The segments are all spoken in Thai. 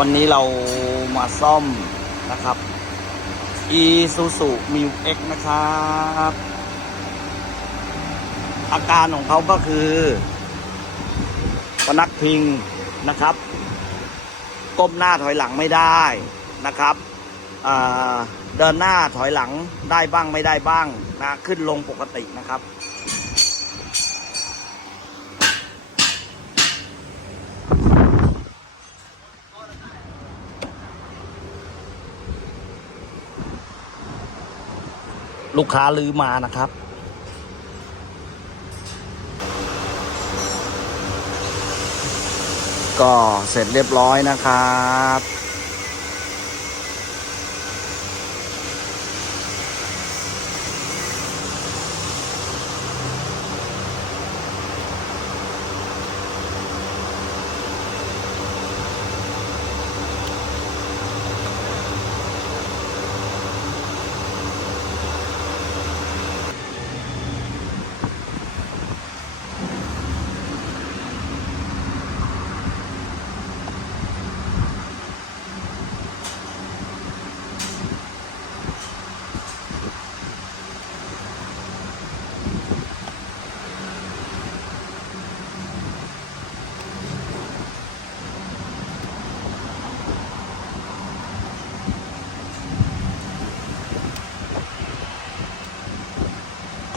วันนี้เรามาซ่อมนะครับ e s u s u m i u x นะครับ อาการของเขาก็คือพนักพิงนะครับ ก้มหน้าถอยหลังไม่ได้นะครับเดินหน้าถอยหลังได้บ้างไม่ได้บ้างนะขึ้นลงปกตินะครับ ลูกค้าลือมานะครับ ก็เสร็จเรียบร้อยนะครับ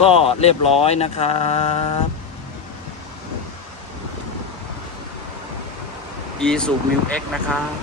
ก็เรียบร้อยนะครับ e s u m i u x นะครับ